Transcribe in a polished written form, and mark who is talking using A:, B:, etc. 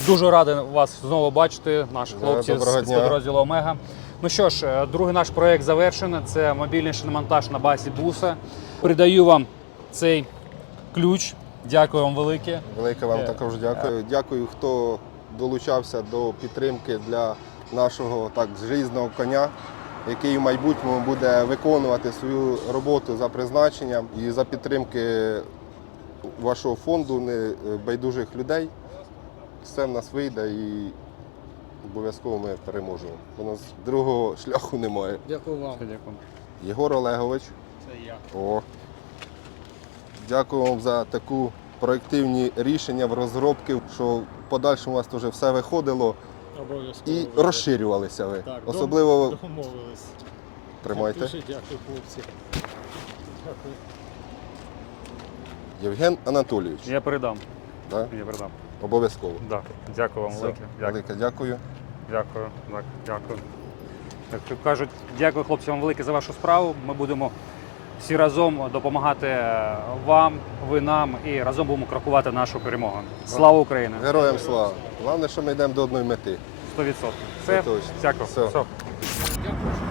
A: Дуже радий вас знову бачити, наших хлопців з
B: дня.
A: підрозділу Омега. Ну що ж, другий наш проєкт завершено. Це мобільний шиномонтаж на базі буса. Передаю вам цей ключ. Дякую вам велике.
B: Велике вам також дякую. Дякую, хто долучався до підтримки для нашого так желізного коня, який в майбутньому буде виконувати свою роботу за призначенням і за підтримки вашого фонду небайдужих людей. Все в нас вийде і обов'язково ми переможемо. У нас другого шляху немає.
C: Дякую вам.
A: Дякую.
B: Єгор Олегович.
C: Це я.
B: О. Дякую вам за таку проєктивні рішення в розробки, що в подальшому у вас теж все виходило
C: Обов'язково.
B: і розширювалися ви.
C: Так,
B: Особливо
C: домовились.
B: тримайте.
C: Дуже дякую, хлопці. Дякую.
B: Євген Анатолійович.
A: Я передам.
B: Да?
A: Я передам.
B: Обов'язково.
A: Да. Дякую вам
B: Все.
A: велике. Дякую.
B: Велике дякую.
A: Дякую. Так, дякую. Як кажуть, дякую хлопцям велике за вашу справу. Ми будемо всі разом допомагати вам, ви нам і разом будемо крокувати нашу перемогу. Слава Україні!
B: Героям слава. Головне, що ми йдемо до одної мети.
A: 100%.
B: Це точно.
A: Дякую.
B: Все.
A: Все.
C: Дякую.